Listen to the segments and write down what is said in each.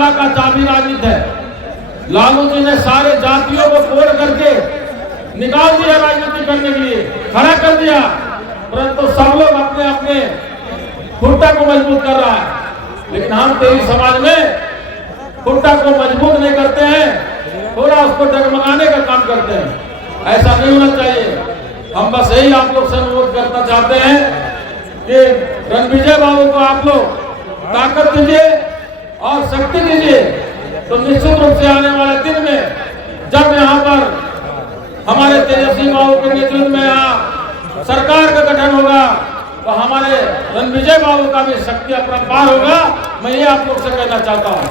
ताला का चाबी राजनीति है। लालू जी ने सारे जातियों को तोड़ करके निकाल दिया, राजनीति करने के लिए खड़ा कर दिया, परंतु सब लोग अपने अपने खुट्टा को मजबूत कर रहा है। लेकिन हम तेरी समाज में खुट्टा को मजबूत नहीं करते हैं, थोड़ा उसको डगमगाने का काम करते हैं। ऐसा नहीं होना चाहिए। हम बस यही आप लोग से अनुरोध करना चाहते हैं कि रणविजय बाबू को आप लोग ताकत दीजिए और शक्ति दीजिए, तो निश्चित रूप से आने वाले दिन में जब यहाँ पर हमारे तेजस्वी बाबू के नेतृत्व में यहाँ सरकार का गठन होगा, तो हमारे रणविजय बाबू का भी शक्ति अपरंपार होगा। मैं ये आप लोग से कहना चाहता हूँ।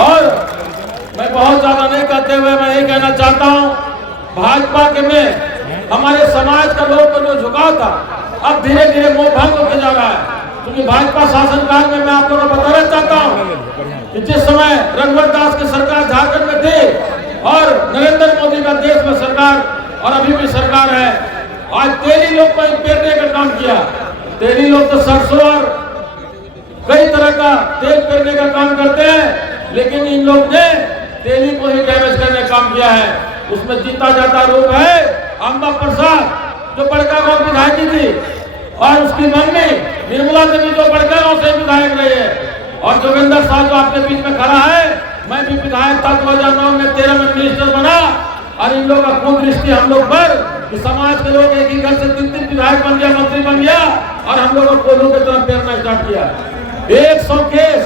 और मैं बहुत ज्यादा नहीं कहते हुए मैं ये कहना चाहता हूँ, भाजपा के में हमारे समाज का लोग को जो झुकाव था, अब धीरे धीरे मोह भंग होते जा रहा है। क्योंकि भाजपा शासनकाल में मैं आप लोगों को बताना चाहता हूँ कि जिस समय रघुवर दास की सरकार झारखंड में थी और नरेंद्र मोदी का देश में सरकार और अभी भी सरकार है, आज तेली लोग को पेरने का काम किया। तेली लोग तो सरसों और कई तरह का तेल पेरने का काम करते हैं, लेकिन इन लोग ने तेली को ही डैमेज करने का काम किया है। उसमें जीता जाता लोग है अम्बा प्रसाद, जो बड़का गांव विधायक थी, और उसकी मम्मी निर्मला देवी, जो बड़का गांव से विधायक रही है, और जोगिंदर साहब जो आपके बीच में खड़ा है, मैं भी विधायक था 2009 में, 13 में मिनिस्टर बना। और इन लोगों का खूब दृष्टि हम लोग पर कि समाज के लोग एक ही घर से 3-3 विधायक बन गया, मंत्री बन गया, और हम लोगों को कोल्हू की तरफ फेरना स्टार्ट किया। 100 केस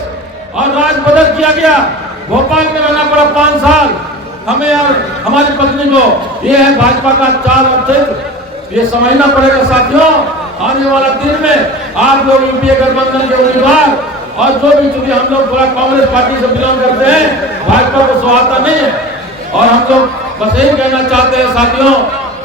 और राज बदल किया गया। भोपाल में रहना पड़ा 5 साल हमें और हमारी पत्नी को। ये है भाजपा का चाल और चित्र। ये समझना पड़ेगा साथियों, आने वाला दिन में आप लोग यूपीए गठबंधन के उम्मीदवार और जो भी, चूंकि हम लोग थोड़ा कांग्रेस पार्टी से बिलोंग करते हैं, भाजपा को सुहाता नहीं है। और हम लोग बस यही कहना चाहते हैं साथियों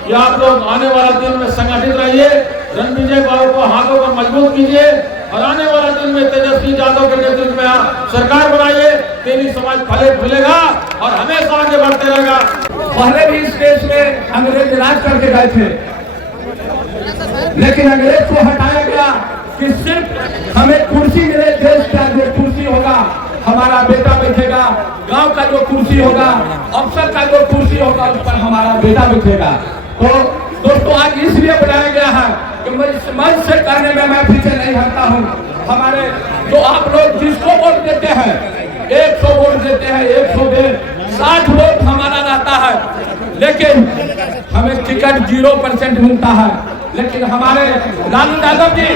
कि आप लोग आने वाला दिन में संगठित रहिए, रणविजय बाबू को हाथों को मजबूत कीजिए, और आने वाला दिन में तेजस्वी यादव के नेतृत्व में सरकार बनाइए। तेली समाज फले फूलेगा और हमेशा आगे बढ़ते रहेगा। पहले भी इस देश में अंग्रेज राज करके गए थे, लेकिन अंग्रेज को हटाया गया कि सिर्फ हमें कुर्सी मिले, देश का जो कुर्सी होगा हमारा बेटा बैठेगा, गांव का जो कुर्सी होगा, अफसर का जो कुर्सी होगा, उस पर हमारा बेटा बैठेगा। तो दोस्तों, आज इसलिए बुलाया गया है कि मैं इस मंच से करने में मैं पीछे नहीं हटता हूँ। हमारे जो आप लोग जिसको वोट देते हैं, 100 वोट देते हैं, 160 वोट हमारा रहता है, लेकिन हमें टिकट 0% मिलता है। लेकिन हमारे लालू यादव जी,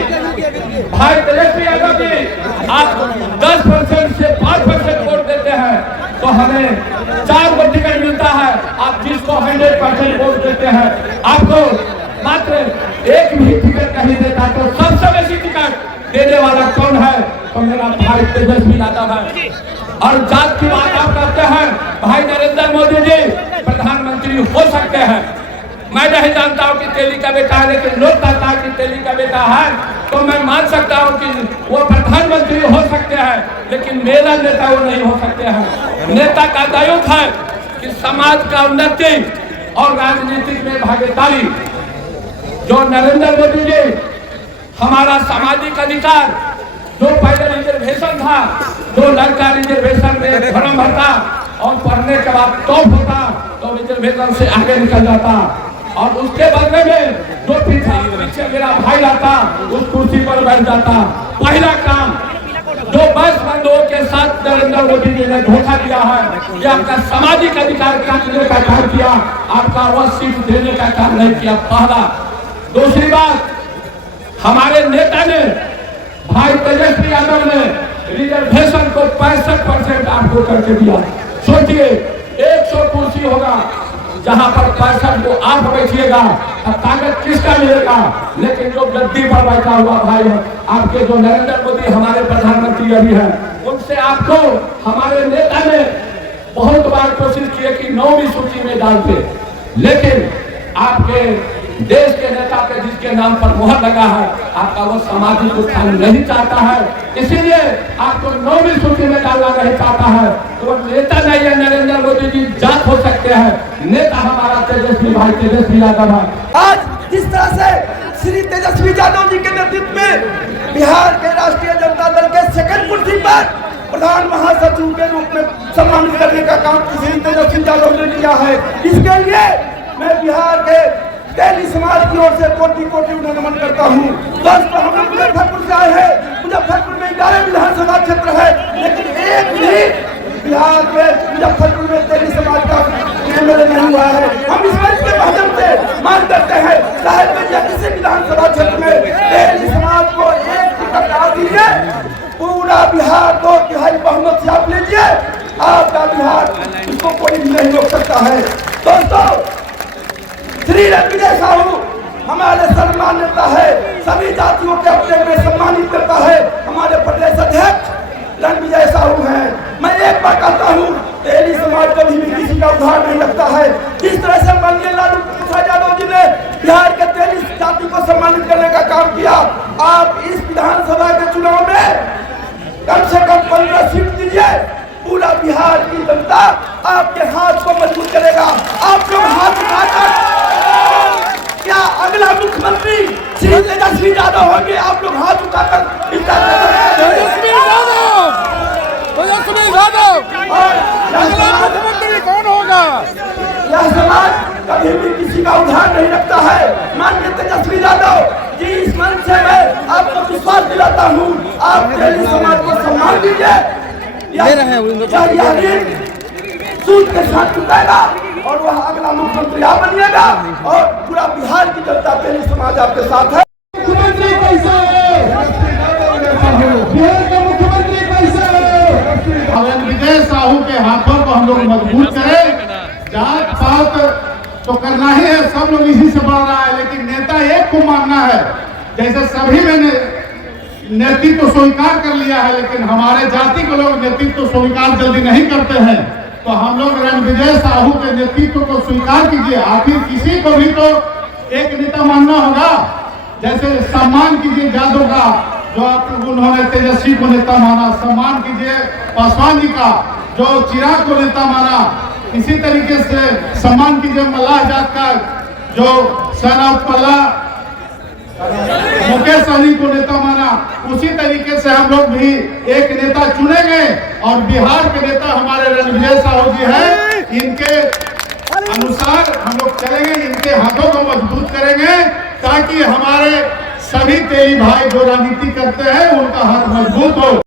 भाई तेजस्वी यादव जी, आप 10% से 5% वोट देते हैं, तो हमें 4 वोट टिकट मिलता है। आप जिसको 100% वोट देते हैं, आपको मात्र 1 भी टिकट नहीं देता। तो सबसे बेसी टिकट देने वाला कौन है? तो मेरा भाई तेजस्वी यादव है। और जात की बात आप करते हैं, भाई नरेंद्र मोदी जी प्रधानमंत्री हो सकते हैं। मैं नहीं जानता हूं कि तेली का बेटा है, लेकिन लोग कहता है कि तेली का बेटा है, तो मैं मान सकता हूं कि वो प्रधानमंत्री हो सकते हैं, लेकिन मेरा नेता वो नहीं हो सकते हैं। नेता का दायित्व है कि समाज का उन्नति और राजनीतिक में भागीदारी। जो नरेंद्र मोदी जी हमारा सामाजिक अधिकार, जो पहले रिजर्वेशन था, जो लड़का रिजर्वेशन में फॉर्म भरता और पढ़ने के बाद टॉप होता तो रिजर्वेशन से आगे निकल जाता, और उसके बदले में जो पीछे मेरा भाई आता उस कुर्सी पर बैठ जाता। पहला काम जो बस बंधुओं के साथ नरेंद्र मोदी जी ने धोखा दिया है कि आपका सामाजिक अधिकार काटने का काम किया, आपका वह सीट देने का काम नहीं किया। पहला। दूसरी बात, हमारे नेता ने, भाई तेजस्वी यादव ने रिजर्वेशन को 65% आपको करके दिया। सोचिए, 100 कुर्सी होगा, जहां पर 65 को आप बैठिएगा, अब ताकत किसका मिलेगा? लेकिन जो गद्दी पर बैठा हुआ भाई है, आपके जो नरेंद्र मोदी हमारे प्रधानमंत्री अभी हैं, उनसे आपको हमारे नेता ने बहुत बार कोशिश की है कि 9वीं सूची में डालते, लेकिन आपके देश के नेता के जिसके नाम पर मोहर लगा है, आपका वो सामाजिक उत्थान नहीं चाहता है, इसीलिए आपको 9वीं सूची में डालना नहीं चाहता है। तो नेता नहीं है नरेंद्र मोदी जी, जात हो सकते हैं। नेता हमारा तेजस्वी भाई तेजस्वी यादव है। आज जिस तरह से श्री तेजस्वी यादव जी के नेतृत्व में बिहार के राष्ट्रीय जनता दल के सेकंड कुर्सी पर प्रधान महासचिव के रूप में सम्मानित करने का काम किसी तेजस्वी यादव ने किया है। इसके लिए मैं बिहार के तेली समाज की ओर से कोटि कोटि उन्हें नमन करता हूँ। दोस्तों, हम लोग मुजफ्फरपुर से आए हैं। मुजफ्फरपुर में 11 विधानसभा क्षेत्र है, लेकिन एक भी बिहार में मुजफ्फरपुर में तेली समाज का एमएलए नहीं हुआ है। हम इस मंच के माध्यम से मांग करते हैं, साहेब में या किसी विधानसभा क्षेत्र में तेली समाज को एक टिकट आ दीजिए। पूरा बिहार 2/3 बहुमत से आप लीजिए, आपका बिहार, इसको कोई भी नहीं रोक सकता है। दोस्तों, श्री रणविजय साहू हमारे सम्मान नेता है, सभी जातियों के अपने में सम्मानित करता है। हमारे प्रदेश अध्यक्ष रणविजय साहू हैं। मैं एक बात कहता हूँ, तेली समाज कभी भी किसी का उधार नहीं लगता है। जिस तरह से माननीय लालू प्रसाद यादव जी ने बिहार के 23 जाति को सम्मानित करने का काम किया, आप इस विधानसभा के चुनाव में कम से कम 15 सीट दीजिए। पूरा बिहार की जनता आपके हाथ को मजबूत करेगा। आप लोग हाथ उठाकर क्या अगला मुख्यमंत्री श्री तेजस्वी यादव होंगे? आप लोग हाथ उठाकर अगला मुख्यमंत्री कौन होगा? यह समाज कभी भी किसी का उधार नहीं रखता है। माननीय तेजस्वी यादव जी, इस मंच से मैं आपको विश्वास दिलाता हूँ, आप तेली समाज को सम्मान दीजिए। सूद के साथ चुकाएगा और वह अगला मुख्यमंत्री आप बनिएगा और पूरा बिहार की जनता तेली समाज आपके साथ है। मुख्यमंत्री कैसा है? बिहार का मुख्यमंत्री कैसा है? रणविजय साहू के हाथों को हम लोग मजबूत करें। जात पात तो करना ही है, सब लोग इसी से बढ़ रहा है, लेकिन नेता एक को मानना है। जैसे सभी मैंने नेतृत्व स्वीकार कर लिया है, लेकिन हमारे जाति के लोग नेतृत्व स्वीकार जल्दी नहीं करते हैं। तो हम लोग रणविजय साहू के नेतृत्व को स्वीकार कीजिए। आखिर किसी को भी तो एक नेता मानना होगा। जैसे सम्मान कीजिए यादव का, जो आप उन्होंने तेजस्वी को नेता माना। सम्मान कीजिए पासवान जी का, जो चिराग को नेता माना। इसी तरीके से सम्मान कीजिए मल्लाह जात का, जो सैनाथ पल्ला मुकेश सहनी को नेता माना। उसी तरीके से हम लोग भी एक नेता चुनेंगे और बिहार के नेता हमारे रणविजय साहू जी हैं। इनके अनुसार हम लोग चलेंगे, इनके हाथों को मजबूत करेंगे, ताकि हमारे सभी तेली भाई जो राजनीति करते हैं उनका हाथ मजबूत हो।